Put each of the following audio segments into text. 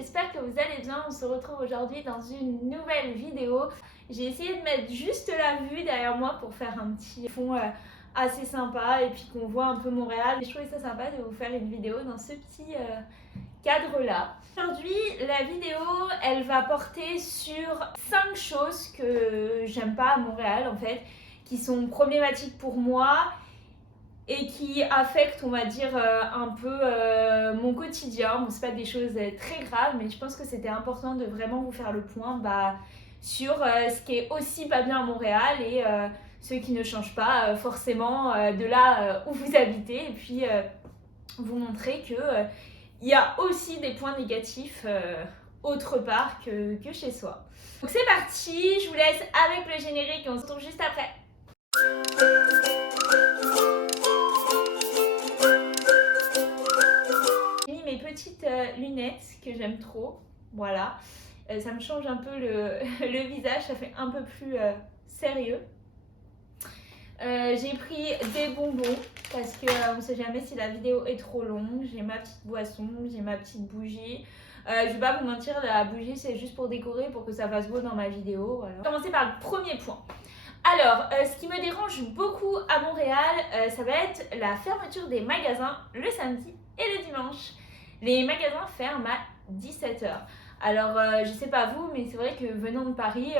j'espère que vous allez bien. On se retrouve aujourd'hui dans une nouvelle vidéo. J'ai essayé de mettre juste la vue derrière moi pour faire un petit fond assez sympa et puis qu'on voit un peu Montréal. Je trouvais ça sympa de vous faire une vidéo dans ce petit cadre-là. Aujourd'hui, la vidéo, elle va porter sur 5 choses que j'aime pas à Montréal en fait, qui sont problématiques pour moi et qui affectent, on va dire, un peu mon quotidien. Bon, c'est pas des choses très graves, mais je pense que c'était important de vraiment vous faire le point sur ce qui est aussi pas bien à Montréal et ce qui ne change pas forcément de là où vous habitez, et puis vous montrer que il y a aussi des points négatifs autre part que chez soi. Donc c'est parti, je vous laisse avec le générique et on se retrouve juste après. J'ai mis mes petites lunettes que j'aime trop, voilà. Ça me change un peu le visage, ça fait un peu plus sérieux. J'ai pris des bonbons parce qu'on ne sait jamais si la vidéo est trop longue. J'ai ma petite boisson, j'ai ma petite bougie. Je vais pas vous mentir, la bougie c'est juste pour décorer, pour que ça fasse beau dans ma vidéo. Voilà. On va commencer par le premier point. Alors, ce qui me dérange beaucoup à Montréal, ça va être la fermeture des magasins le samedi et le dimanche. Les magasins ferment à 17 h. Alors, je sais pas vous, mais c'est vrai que venant de Paris,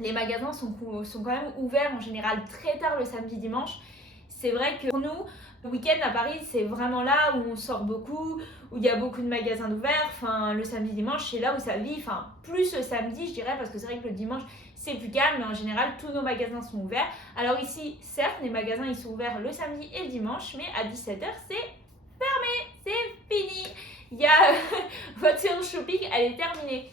les magasins sont quand même ouverts en général très tard le samedi dimanche. C'est vrai que pour nous, le week-end à Paris, c'est vraiment là où on sort beaucoup, où il y a beaucoup de magasins ouverts. Enfin, le samedi dimanche, c'est là où ça vit. Enfin, plus le samedi, je dirais, parce que c'est vrai que le dimanche, c'est plus calme, mais en général, tous nos magasins sont ouverts. Alors ici, certes, les magasins, ils sont ouverts le samedi et le dimanche, mais à 17 h, c'est fermé, c'est fini. Il y a votre séance shopping, elle est terminée.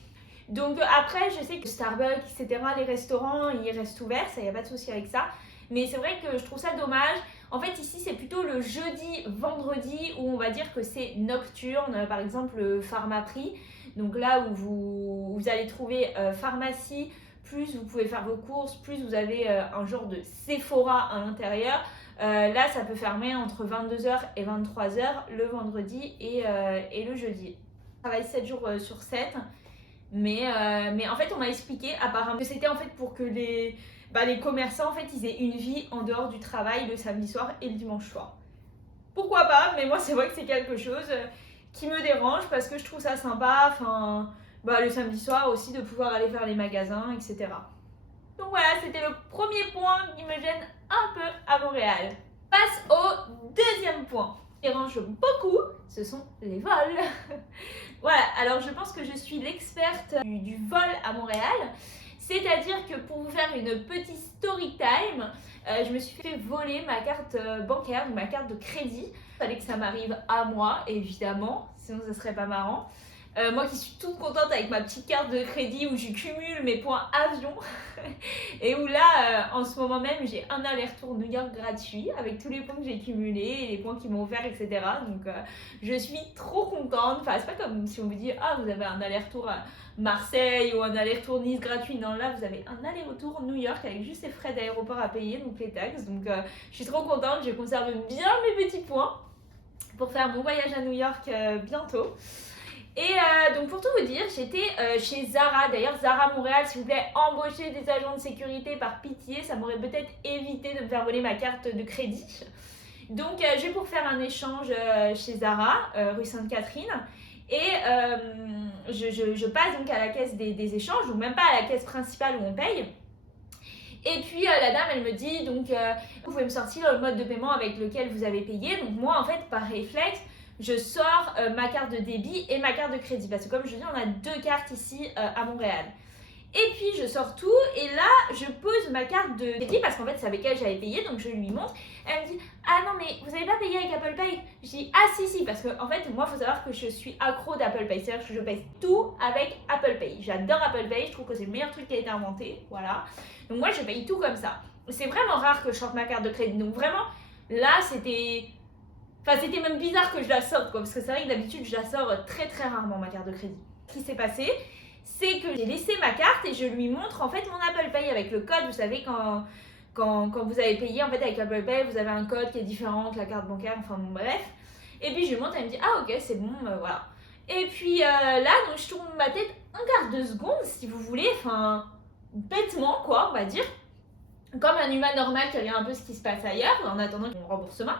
Donc après, je sais que Starbucks, etc., les restaurants, ils restent ouverts, ça, il n'y a pas de souci avec ça. Mais c'est vrai que je trouve ça dommage. En fait, ici, c'est plutôt le jeudi, vendredi, où on va dire que c'est nocturne. Par exemple, le Pharmaprix. Donc là où vous allez trouver pharmacie, plus vous pouvez faire vos courses, plus vous avez un genre de Sephora à l'intérieur. Là, ça peut fermer entre 22 h et 23 h le vendredi et le jeudi. Je travaille 7 jours sur 7. Mais en fait, on m'a expliqué apparemment que c'était en fait pour que les commerçants en fait ils aient une vie en dehors du travail le samedi soir et le dimanche soir. Pourquoi pas, mais moi c'est vrai que c'est quelque chose qui me dérange parce que je trouve ça sympa, le samedi soir aussi de pouvoir aller faire les magasins, etc. Donc voilà, c'était le premier point qui me gêne un peu à Montréal. Passe au deuxième point. Ce qui dérange beaucoup, ce sont les vols. Voilà, alors je pense que je suis l'experte du vol à Montréal. C'est-à-dire que pour vous faire une petite story time, je me suis fait voler ma carte bancaire, ma carte de crédit. Il fallait que ça m'arrive à moi, évidemment, sinon ça serait pas marrant. Moi qui suis toute contente avec ma petite carte de crédit où je cumule mes points avion et où là en ce moment même j'ai un aller-retour New York gratuit avec tous les points que j'ai cumulés et les points qui m'ont offert, etc. Donc je suis trop contente. Enfin, c'est pas comme si on vous dit ah vous avez un aller-retour à Marseille ou un aller-retour Nice gratuit. Non, là vous avez un aller-retour New York avec juste les frais d'aéroport à payer, donc les taxes. Donc je suis trop contente, je conserve bien mes petits points pour faire mon voyage à New York bientôt. Et donc pour tout vous dire, j'étais chez Zara. D'ailleurs Zara Montréal, s'il vous plaît, embauchez des agents de sécurité par pitié. Ça m'aurait peut-être évité de me faire voler ma carte de crédit. Donc je vais pour faire un échange chez Zara, rue Sainte-Catherine. Et je passe donc à la caisse des échanges, donc même pas à la caisse principale où on paye. Et puis la dame elle me dit donc vous pouvez me sortir le mode de paiement avec lequel vous avez payé. Donc moi en fait par réflexe, je sors ma carte de débit et ma carte de crédit. Parce que comme je dis, on a 2 cartes ici à Montréal. Et puis je sors tout et là je pose ma carte de débit parce qu'en fait c'est avec elle j'avais payé, donc je lui montre. Elle me dit ah non mais vous avez pas payé avec Apple Pay. Je dis ah si parce que en fait moi il faut savoir que je suis accro d'Apple Pay, c'est-à-dire que je paye tout avec Apple Pay. J'adore Apple Pay, je trouve que c'est le meilleur truc qui a été inventé, voilà. Donc moi je paye tout comme ça. C'est vraiment rare que je sorte ma carte de crédit, donc vraiment là c'était même bizarre que je la sorte quoi, parce que c'est vrai que d'habitude je la sors très très rarement ma carte de crédit. Ce qui s'est passé, c'est que j'ai laissé ma carte et je lui montre en fait mon Apple Pay avec le code. Vous savez quand vous avez payé en fait avec Apple Pay, vous avez un code qui est différent que la carte bancaire, enfin bon bref. Et puis je lui montre, elle me dit ah ok c'est bon, voilà. Et puis là, donc je tourne ma tête un quart de seconde, si vous voulez, enfin, bêtement, quoi, on va dire. Comme un humain normal qui regarde un peu ce qui se passe ailleurs, en attendant mon remboursement.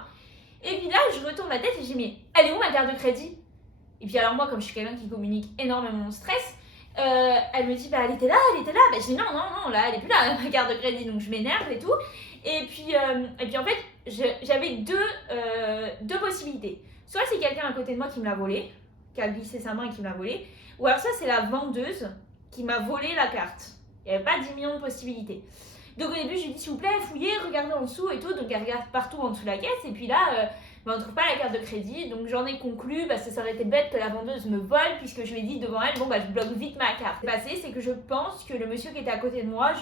Et puis là, je retourne ma tête et je dis, mais elle est où ma carte de crédit? Et puis alors moi, comme je suis quelqu'un qui communique énormément mon stress, elle me dit, bah elle était là. Bah je dis, non, là, elle est plus là, ma carte de crédit. Donc je m'énerve et tout. Et puis en fait, j'avais deux possibilités. Soit c'est quelqu'un à côté de moi qui me l'a volé, qui a glissé sa main et qui me l'a volé. Ou alors ça, c'est la vendeuse qui m'a volé la carte. Il n'y avait pas 10 millions de possibilités. Donc au début, je lui dis, s'il vous plaît, fouillez, regardez en dessous et tout. Donc elle regarde partout en dessous de la caisse. Et puis là, on ne trouve pas la carte de crédit. Donc j'en ai conclu, parce que ça aurait été bête que la vendeuse me vole, puisque je lui ai dit devant elle, bon bah je bloque vite ma carte. Ce qui s'est passé, c'est que je pense que le monsieur qui était à côté de moi,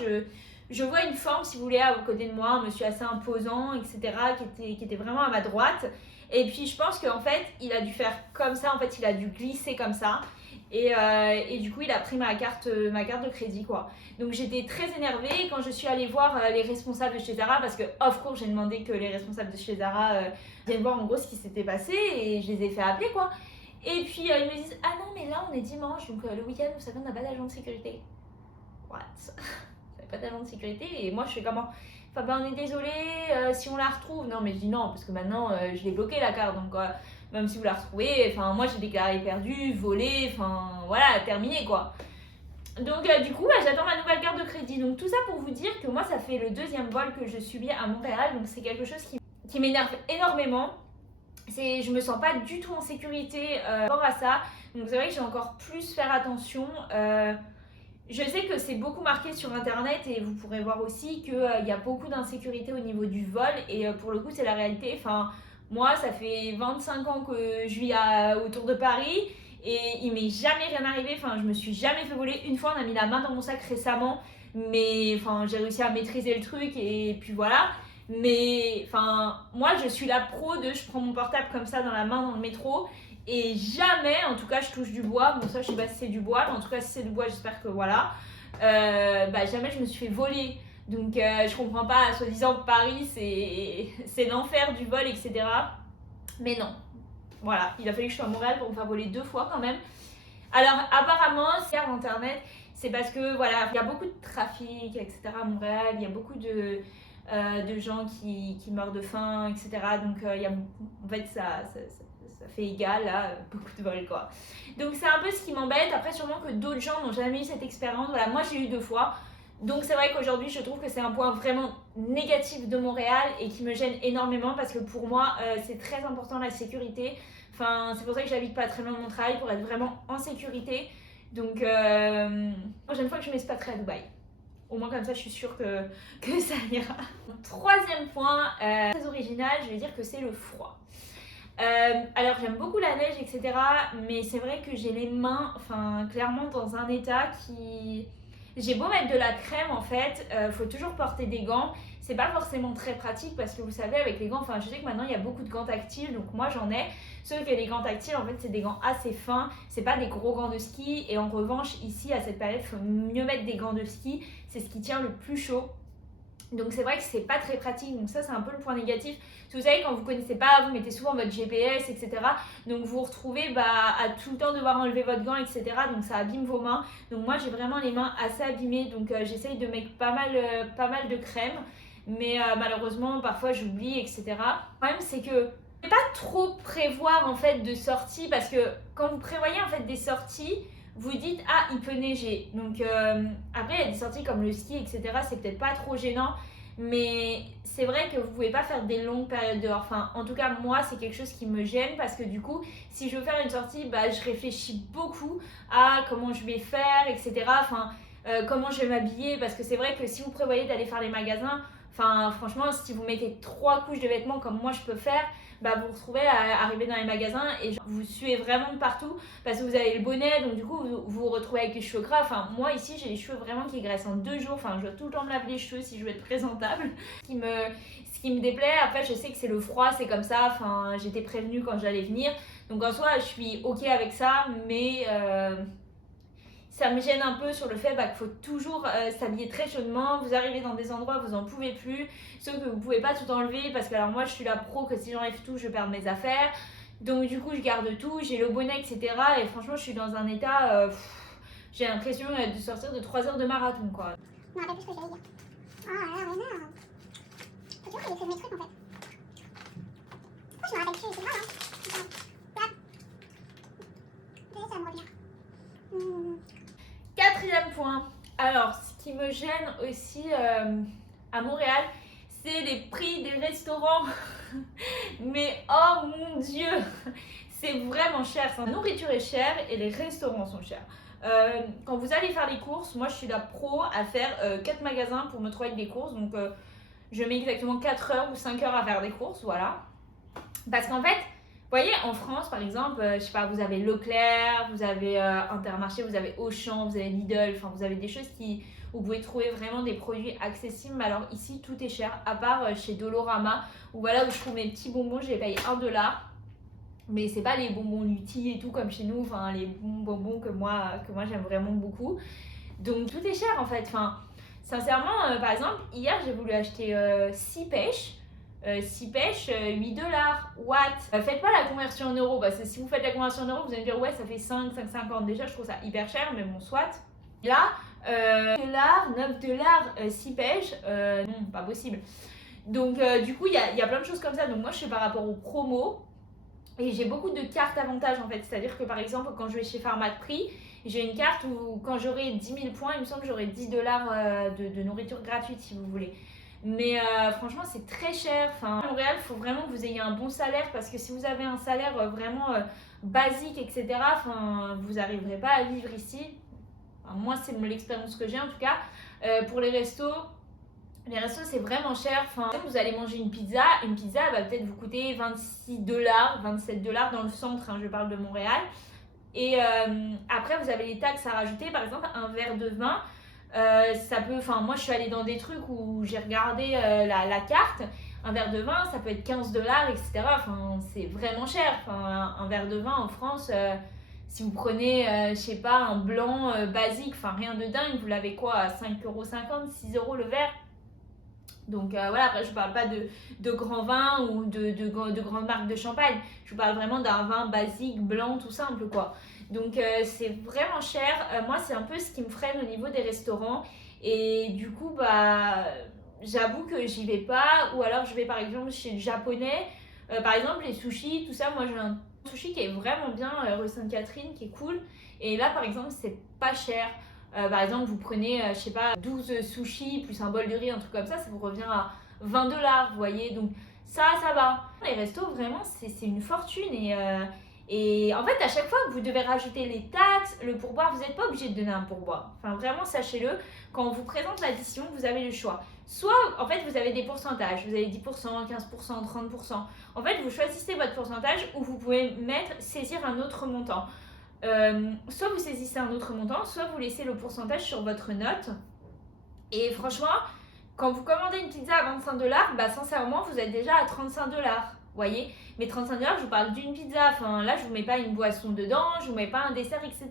je vois une forme, si vous voulez, à côté de moi, un monsieur assez imposant, etc., qui était vraiment à ma droite. Et puis je pense qu'en fait, il a dû faire comme ça, en fait, il a dû glisser comme ça. Et du coup, il a pris ma carte de crédit, quoi. Donc j'étais très énervée quand je suis allée voir les responsables de chez Zara, parce que, of course, j'ai demandé que les responsables de chez Zara viennent voir en gros ce qui s'était passé, et je les ai fait appeler, quoi. Et puis ils me disent, ah non, mais là, on est dimanche, donc le week-end, vous savez, on n'a pas d'agent de sécurité. What? Pas d'agent de sécurité, et moi je fais comment? Enfin ben on est désolé, si on la retrouve. Non mais je dis non, parce que maintenant je l'ai bloqué la carte, donc même si vous la retrouvez, enfin moi j'ai déclaré perdu, volé, enfin voilà, terminé quoi. Donc du coup j'attends ma nouvelle carte de crédit. Donc tout ça pour vous dire que moi ça fait le deuxième vol que je subis à Montréal, donc c'est quelque chose qui m'énerve énormément. Je me sens pas du tout en sécurité par rapport à ça, donc c'est vrai que j'ai encore plus faire attention. Je sais que c'est beaucoup marqué sur internet et vous pourrez voir aussi qu'il y a beaucoup d'insécurité au niveau du vol, et pour le coup c'est la réalité. Enfin, moi ça fait 25 ans que je vis autour de Paris et il m'est jamais rien arrivé. Enfin, je me suis jamais fait voler. Une fois on a mis la main dans mon sac récemment, mais enfin j'ai réussi à maîtriser le truc et puis voilà. Mais enfin moi je suis la pro de je prends mon portable comme ça dans la main dans le métro. Et jamais, en tout cas je touche du bois, bon ça je sais pas si c'est du bois, mais en tout cas si c'est du bois j'espère que voilà, jamais je me suis fait voler. Donc je comprends pas, soi-disant Paris c'est l'enfer du vol, etc. Mais non, voilà, il a fallu que je sois à Montréal pour me faire voler 2 fois quand même. Alors apparemment, sur internet, c'est parce que voilà, il y a beaucoup de trafic, etc. à Montréal, il y a beaucoup de gens qui meurent de faim, etc. Donc en fait ça fait égal à beaucoup de vols quoi. Donc c'est un peu ce qui m'embête. Après sûrement que d'autres gens n'ont jamais eu cette expérience. Voilà, moi j'ai eu 2 fois. Donc c'est vrai qu'aujourd'hui je trouve que c'est un point vraiment négatif de Montréal et qui me gêne énormément, parce que pour moi c'est très important la sécurité. Enfin c'est pour ça que j'habite pas très loin de mon travail, pour être vraiment en sécurité. Donc prochaine fois que je m'expatrierai à Dubaï. Au moins comme ça je suis sûre que ça ira. Troisième point, très original, je vais dire que c'est le froid. Alors j'aime beaucoup la neige, etc. Mais c'est vrai que j'ai les mains, enfin clairement dans un état qui... J'ai beau mettre de la crème en fait, faut toujours porter des gants. C'est pas forcément très pratique parce que vous savez avec les gants, enfin je sais que maintenant il y a beaucoup de gants tactiles, donc moi j'en ai. Sauf que les gants tactiles en fait c'est des gants assez fins, c'est pas des gros gants de ski. Et en revanche ici à cette période il faut mieux mettre des gants de ski, c'est ce qui tient le plus chaud. Donc c'est vrai que c'est pas très pratique, donc ça c'est un peu le point négatif. Vous savez, quand vous connaissez pas, vous mettez souvent votre GPS, etc. Donc vous vous retrouvez à tout le temps devoir enlever votre gant, etc. Donc ça abîme vos mains. Donc moi j'ai vraiment les mains assez abîmées, donc j'essaye de mettre pas mal de crème. Mais malheureusement parfois j'oublie, etc. Le problème c'est que vous ne pouvez pas trop prévoir en fait de sorties, parce que quand vous prévoyez en fait des sorties, vous dites ah il peut neiger, donc après il y a des sorties comme le ski, etc. c'est peut-être pas trop gênant, mais c'est vrai que vous pouvez pas faire des longues périodes dehors. Enfin en tout cas moi c'est quelque chose qui me gêne, parce que du coup si je veux faire une sortie, je réfléchis beaucoup à comment je vais faire, etc. Enfin comment je vais m'habiller, parce que c'est vrai que si vous prévoyez d'aller faire les magasins, enfin franchement si vous mettez 3 couches de vêtements comme moi je peux faire, vous vous retrouvez à arriver dans les magasins et vous suez vraiment de partout parce que vous avez le bonnet, donc du coup vous vous retrouvez avec les cheveux gras. Enfin moi ici j'ai les cheveux vraiment qui graissent en 2 jours, enfin je dois tout le temps me laver les cheveux si je veux être présentable. Ce qui me déplaît, après je sais que c'est le froid, c'est comme ça, enfin j'étais prévenue quand j'allais venir, donc en soi je suis ok avec ça, mais ça me gêne un peu sur le fait qu'il faut toujours s'habiller très chaudement. Vous arrivez dans des endroits où vous n'en pouvez plus, sauf que vous ne pouvez pas tout enlever, parce que alors moi je suis la pro que si j'enlève tout je perds mes affaires. Donc du coup, je garde tout, j'ai le bonnet, etc. Et franchement, je suis dans un état... j'ai l'impression de sortir de 3 heures de marathon, quoi. Je me rappelle plus ce que j'allais dire. Oh là là, mais non. C'est toujours que j'ai fait mes trucs en fait. Pourquoi je me rappelle plus? C'est grave, hein. Attends. Là. Ça va me revient. Quatrième point. Alors, ce qui me gêne aussi à Montréal, c'est les prix des restaurants. Mais oh mon Dieu, c'est vraiment cher. La nourriture est chère et les restaurants sont chers. Quand vous allez faire les courses, moi je suis la pro à faire 4 magasins pour me trouver des courses. Donc je mets exactement 4 heures ou 5 heures à faire des courses, voilà. Parce qu'en fait, vous voyez, en France par exemple, je sais pas, vous avez Leclerc, vous avez Intermarché, vous avez Auchan, vous avez Lidl, enfin vous avez des choses qui... Vous pouvez trouver vraiment des produits accessibles, mais alors ici tout est cher, à part chez Dolorama, où voilà où je trouve mes petits bonbons, j'ai payé 1 $. Mais c'est pas les bonbons Lutti et tout comme chez nous, enfin les bonbons que moi j'aime vraiment beaucoup. Donc tout est cher en fait. Enfin, sincèrement, par exemple, hier j'ai voulu acheter 6 pêches. 6 pêches, 8 $. What? Faites pas la conversion en euros, parce que si vous faites la conversion en euros, vous allez me dire ouais, ça fait 5,50 déjà, je trouve ça hyper cher, mais bon, soit. Là, 9 $, 6 pêches, non, pas possible. Donc, du coup, il y a plein de choses comme ça. Donc, moi, je suis par rapport aux promos. Et j'ai beaucoup de cartes avantages en fait, c'est-à-dire que par exemple quand je vais chez Pharmaprix, j'ai une carte où quand j'aurai 10 000 points, il me semble que j'aurai 10 $ de nourriture gratuite si vous voulez. Mais franchement c'est très cher, enfin, à Montréal il faut vraiment que vous ayez un bon salaire parce que si vous avez un salaire vraiment basique etc, vous n'arriverez pas à vivre ici. Enfin, moi c'est l'expérience que j'ai en tout cas. Pour les restos c'est vraiment cher. Enfin, vous allez manger une pizza elle va peut-être vous coûter 26 $, 27 $ dans le centre, hein, je parle de Montréal. Et après, vous avez les taxes à rajouter. Par exemple, un verre de vin, ça peut. Enfin, moi, je suis allée dans des trucs où j'ai regardé la carte. Un verre de vin, ça peut être 15 $, etc. Enfin, c'est vraiment cher. Enfin, un verre de vin en France, si vous prenez, je sais pas, un blanc basique, enfin rien de dingue, vous l'avez quoi à 5,50 €, 6 € le verre. Donc voilà, après je ne parle pas de grands vins ou de grandes marques de champagne. Je vous parle vraiment d'un vin basique, blanc, tout simple quoi. Donc c'est vraiment cher. Moi c'est un peu ce qui me freine au niveau des restaurants. Et du coup bah j'avoue que j'y vais pas. Ou alors je vais par exemple chez le japonais. Par exemple les sushis, tout ça. Moi j'ai un sushi qui est vraiment bien, rue Sainte-Catherine, qui est cool. Et là par exemple c'est pas cher. Par exemple, vous prenez, je sais pas, 12 sushis plus un bol de riz, un truc comme ça vous revient à 20 $, vous voyez. Donc ça va. Les restos, vraiment, c'est une fortune. Et en fait, à chaque fois que vous devez rajouter les taxes, le pourboire, vous n'êtes pas obligé de donner un pourboire. Enfin, vraiment, sachez-le, quand on vous présente l'addition, vous avez le choix. Soit, en fait, vous avez des pourcentages. Vous avez 10%, 15%, 30%. En fait, vous choisissez votre pourcentage ou vous pouvez saisir un autre montant. Soit vous saisissez un autre montant, soit vous laissez le pourcentage sur votre note. Et franchement, quand vous commandez une pizza à 25 $, bah sincèrement, vous êtes déjà à 35 $. Vous voyez, mais 35 $, je vous parle d'une pizza. Enfin, là, je vous mets pas une boisson dedans, je vous mets pas un dessert, etc.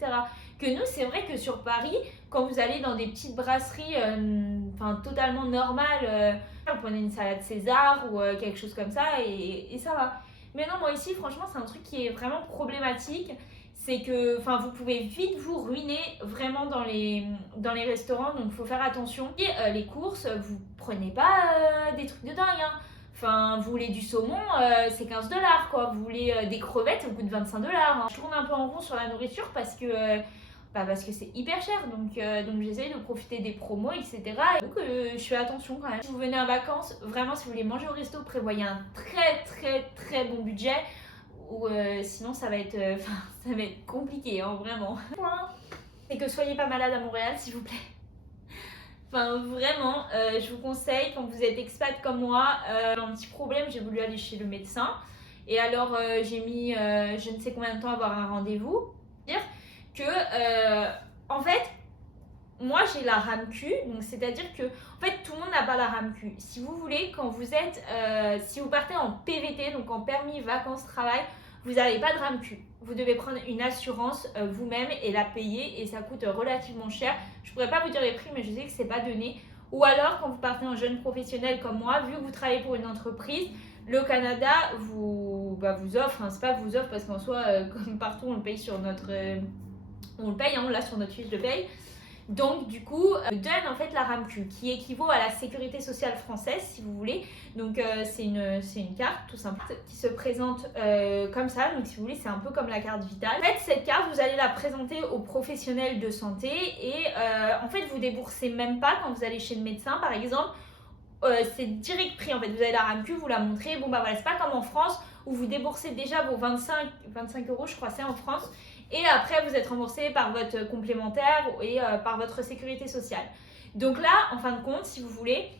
Que nous, c'est vrai que sur Paris, quand vous allez dans des petites brasseries, totalement normales, vous prenez une salade César ou quelque chose comme ça et ça va. Mais non, moi ici, franchement, c'est un truc qui est vraiment problématique. C'est que vous pouvez vite vous ruiner vraiment dans les restaurants, donc il faut faire attention. Et les courses, vous prenez pas des trucs de dingue. Hein. Enfin, vous voulez du saumon, c'est 15 $ quoi. Vous voulez des crevettes, ça vous coûte 25 $. Hein. Je tourne un peu en rond sur la nourriture parce que c'est hyper cher. Donc j'essaye de profiter des promos, etc. Donc je fais attention quand même. Si vous venez en vacances, vraiment si vous voulez manger au resto, prévoyez un très très très bon budget. Ou sinon ça va être compliqué, hein, vraiment. C'est que soyez pas malade à Montréal, s'il vous plaît. Enfin, vraiment, je vous conseille, quand vous êtes expat comme moi, un petit problème, j'ai voulu aller chez le médecin. Et alors, j'ai mis je ne sais combien de temps à avoir un rendez-vous. Dire que, en fait, moi j'ai la RAMQ, donc c'est-à-dire que en fait tout le monde n'a pas la RAMQ. Si vous voulez, quand vous êtes, si vous partez en PVT, donc en permis vacances travail, vous n'avez pas de RAMQ. Vous devez prendre une assurance vous-même et la payer et ça coûte relativement cher. Je pourrais pas vous dire les prix, mais je sais que c'est pas donné. Ou alors quand vous partez en jeune professionnel comme moi, vu que vous travaillez pour une entreprise, Le Canada vous offre, c'est pas vous offre parce qu'en soi, comme partout, on le paye sur notre... on le paye, on l'a sur notre fiche de paye. Donc du coup, donne en fait la RAMQ qui équivaut à la sécurité sociale française si vous voulez. Donc c'est une carte tout simple qui se présente comme ça. Donc si vous voulez, c'est un peu comme la carte vitale. En fait, cette carte, vous allez la présenter aux professionnels de santé et en fait, vous déboursez même pas quand vous allez chez le médecin par exemple. C'est direct prix en fait. Vous avez la RAMQ, vous la montrez. Bon bah voilà, c'est pas comme en France où vous déboursez déjà vos 25 euros, je crois, c'est en France. Et après, vous êtes remboursé par votre complémentaire et par votre sécurité sociale. Donc là, en fin de compte, si vous voulez,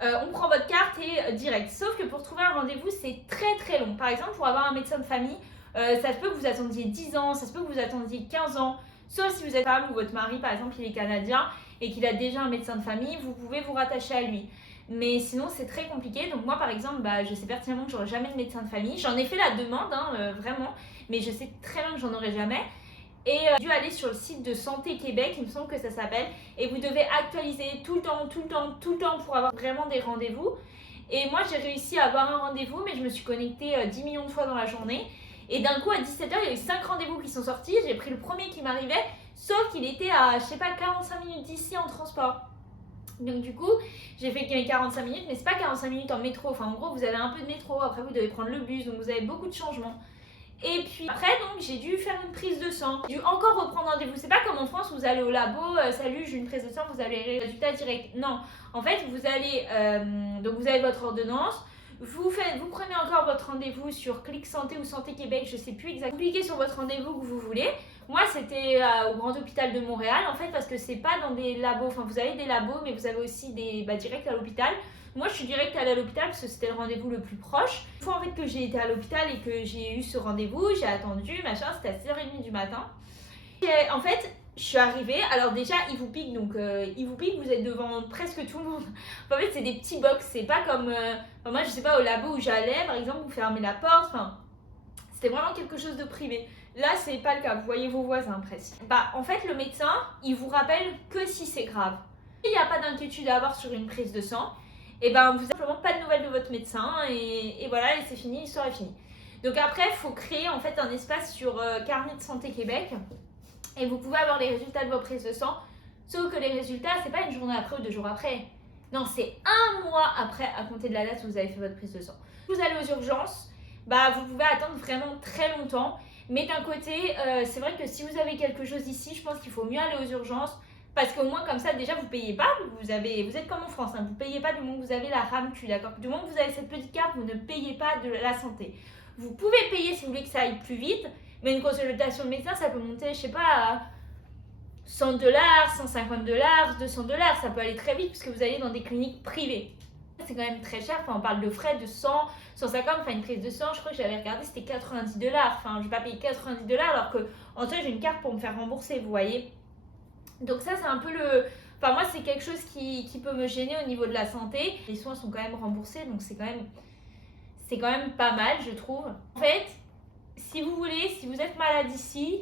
on prend votre carte et direct. Sauf que pour trouver un rendez-vous, c'est très très long. Par exemple, pour avoir un médecin de famille, ça se peut que vous attendiez 10 ans, ça se peut que vous attendiez 15 ans. Sauf si vous êtes femme ou votre mari, par exemple, il est canadien et qu'il a déjà un médecin de famille, vous pouvez vous rattacher à lui. Mais sinon, c'est très compliqué. Donc moi, par exemple, je sais pertinemment que j'aurai jamais de médecin de famille. J'en ai fait la demande, vraiment. Mais je sais très bien que j'en aurai jamais. Et dû aller sur le site de Santé Québec, il me semble que ça s'appelle. Et vous devez actualiser tout le temps pour avoir vraiment des rendez-vous. Et moi, j'ai réussi à avoir un rendez-vous, mais je me suis connectée 10 millions de fois dans la journée. Et d'un coup, à 17h, il y a eu 5 rendez-vous qui sont sortis. J'ai pris le premier qui m'arrivait, sauf qu'il était à, je sais pas, 45 minutes d'ici en transport. Donc du coup, j'ai fait 45 minutes, mais c'est pas 45 minutes en métro. Enfin, en gros, vous avez un peu de métro, après vous devez prendre le bus, donc vous avez beaucoup de changements. Et puis après, donc, j'ai dû faire une prise de sang. J'ai dû encore reprendre rendez-vous. C'est pas comme en France, vous allez au labo, salut, j'ai une prise de sang, vous avez les résultats directs. Non, en fait, vous allez, donc vous avez votre ordonnance. Vous prenez encore votre rendez-vous sur Clic Santé ou Santé Québec, je sais plus exactement. Vous cliquez sur votre rendez-vous que vous voulez. Moi, c'était au Grand Hôpital de Montréal, en fait, parce que c'est pas dans des labos. Enfin, vous avez des labos, mais vous avez aussi des directs à l'hôpital. Moi, je suis direct allée à l'hôpital parce que c'était le rendez-vous le plus proche. Une fois en fait que j'ai été à l'hôpital et que j'ai eu ce rendez-vous, j'ai attendu, machin, c'était à 6h30 du matin. Et en fait, je suis arrivée, alors déjà, ils vous piquent, donc ils vous piquent, vous êtes devant presque tout le monde. En fait, c'est des petits box, c'est pas comme... moi, je sais pas, au labo où j'allais, par exemple, vous fermez la porte, enfin... C'était vraiment quelque chose de privé. Là, c'est pas le cas, vous voyez vos voisins presque. En fait, le médecin, il vous rappelle que si c'est grave. Il n'y a pas d'inquiétude à avoir sur une prise de sang. Et vous n'avez simplement pas de nouvelles de votre médecin et voilà, et c'est fini, l'histoire est finie. Donc après, il faut créer en fait un espace sur Carnet de Santé Québec et vous pouvez avoir les résultats de vos prises de sang, sauf que les résultats, c'est pas une journée après ou 2 jours après. Non, c'est 1 mois après à compter de la date où vous avez fait votre prise de sang. Vous allez aux urgences, vous pouvez attendre vraiment très longtemps, mais d'un côté, c'est vrai que si vous avez quelque chose ici, je pense qu'il faut mieux aller aux urgences. Parce qu'au moins, comme ça, déjà, vous ne payez pas. Vous êtes comme en France, vous ne payez pas du moment que vous avez la RAMQ, d'accord. Du moment que vous avez cette petite carte, vous ne payez pas de la santé. Vous pouvez payer si vous voulez que ça aille plus vite, mais une consultation de médecin, ça peut monter, je sais pas, à $100, $150, $200. Ça peut aller très vite parce que vous allez dans des cliniques privées. C'est quand même très cher. Enfin, on parle de frais de 100, 150. Enfin, une prise de sang, je crois que j'avais regardé, c'était $90. Enfin, je ne vais pas payer $90 alors que en tout cas, j'ai une carte pour me faire rembourser, vous voyez. Donc ça, c'est un peu le... Enfin, moi, c'est quelque chose qui peut me gêner au niveau de la santé. Les soins sont quand même remboursés, donc c'est quand même pas mal, je trouve. En fait, si vous voulez, si vous êtes malade ici,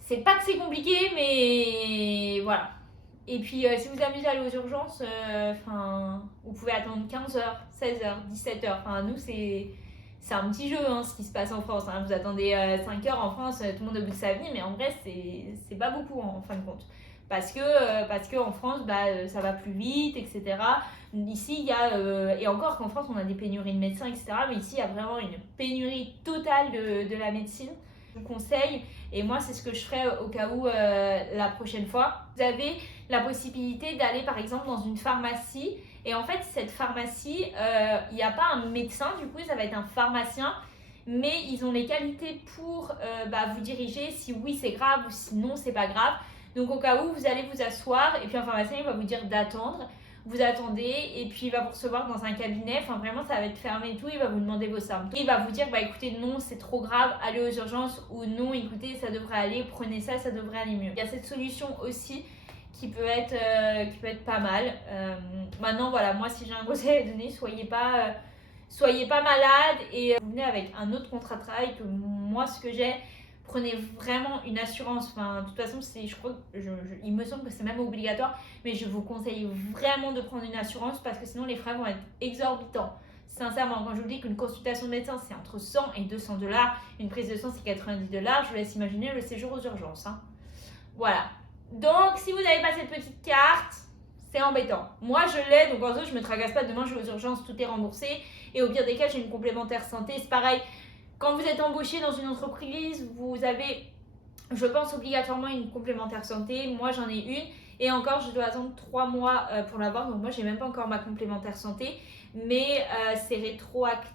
c'est pas que c'est compliqué, mais voilà. Et puis, si vous amusez à aller aux urgences, vous pouvez attendre 15h, 16h, 17h. Enfin, nous, c'est un petit jeu ce qui se passe en France. Vous attendez 5 heures en France, tout le monde est au bout de sa vie, mais en vrai, c'est pas beaucoup en fin de compte. Parce que en France, ça va plus vite, etc. Ici, il y a, et encore qu'en France, on a des pénuries de médecins, etc. Mais ici, il y a vraiment une pénurie totale de la médecine. Je vous conseille, et moi, c'est ce que je ferai au cas où la prochaine fois. Vous avez la possibilité d'aller, par exemple, dans une pharmacie. Et en fait, cette pharmacie, il n'y a pas un médecin, du coup, ça va être un pharmacien. Mais ils ont les qualités pour vous diriger si oui, c'est grave ou si non, c'est pas grave. Donc, au cas où, vous allez vous asseoir et puis un pharmacien, il va vous dire d'attendre. Vous attendez et puis il va vous recevoir dans un cabinet. Enfin, vraiment, ça va être fermé et tout. Il va vous demander vos symptômes. Il va vous dire, écoutez, non, c'est trop grave, allez aux urgences. Ou non, écoutez, ça devrait aller, prenez ça, ça devrait aller mieux. Il y a cette solution aussi qui peut être pas mal. Maintenant, voilà, moi, si j'ai un conseil à donner, soyez pas malade et vous venez avec un autre contrat de travail que moi, ce que j'ai. Prenez vraiment une assurance. Enfin, de toute façon, il me semble que c'est même obligatoire, mais je vous conseille vraiment de prendre une assurance parce que sinon les frais vont être exorbitants. Sincèrement, quand je vous dis qu'une consultation de médecin c'est entre 100 et 200 $, une prise de sang c'est 90 $, je vous laisse imaginer le séjour aux urgences. Hein. Voilà. Donc, si vous n'avez pas cette petite carte, c'est embêtant. Moi, je l'ai, donc en gros, je me tracasse pas. Demain, je vais aux urgences, tout est remboursé. Et au pire des cas, j'ai une complémentaire santé. C'est pareil. Quand vous êtes embauché dans une entreprise, vous avez, je pense, obligatoirement une complémentaire santé. Moi, j'en ai une. Et encore, je dois attendre 3 mois pour l'avoir. Donc, moi, j'ai même pas encore ma complémentaire santé. Mais c'est rétroactif.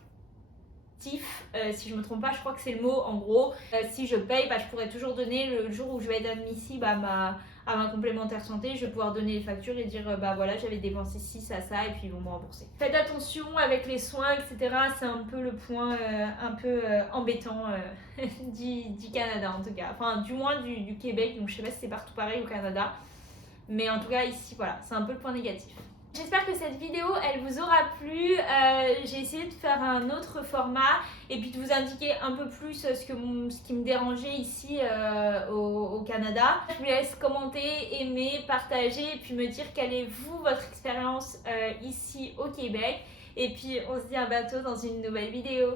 Si je me trompe pas, je crois que c'est le mot. En gros, si je paye, je pourrais toujours donner le jour où je vais être admissible à ma complémentaire santé, je vais pouvoir donner les factures et dire voilà, j'avais dépensé ci, ça, et puis ils vont me rembourser. Faites attention avec les soins, etc. C'est un peu le point un peu embêtant du Canada en tout cas. Enfin, du moins du Québec, donc je sais pas si c'est partout pareil au Canada. Mais en tout cas, ici, voilà, c'est un peu le point négatif. J'espère que cette vidéo, elle vous aura plu. J'ai essayé de faire un autre format et puis de vous indiquer un peu plus ce qui me dérangeait ici au Canada. Je vous laisse commenter, aimer, partager et puis me dire quelle est votre expérience ici au Québec. Et puis on se dit à bientôt dans une nouvelle vidéo.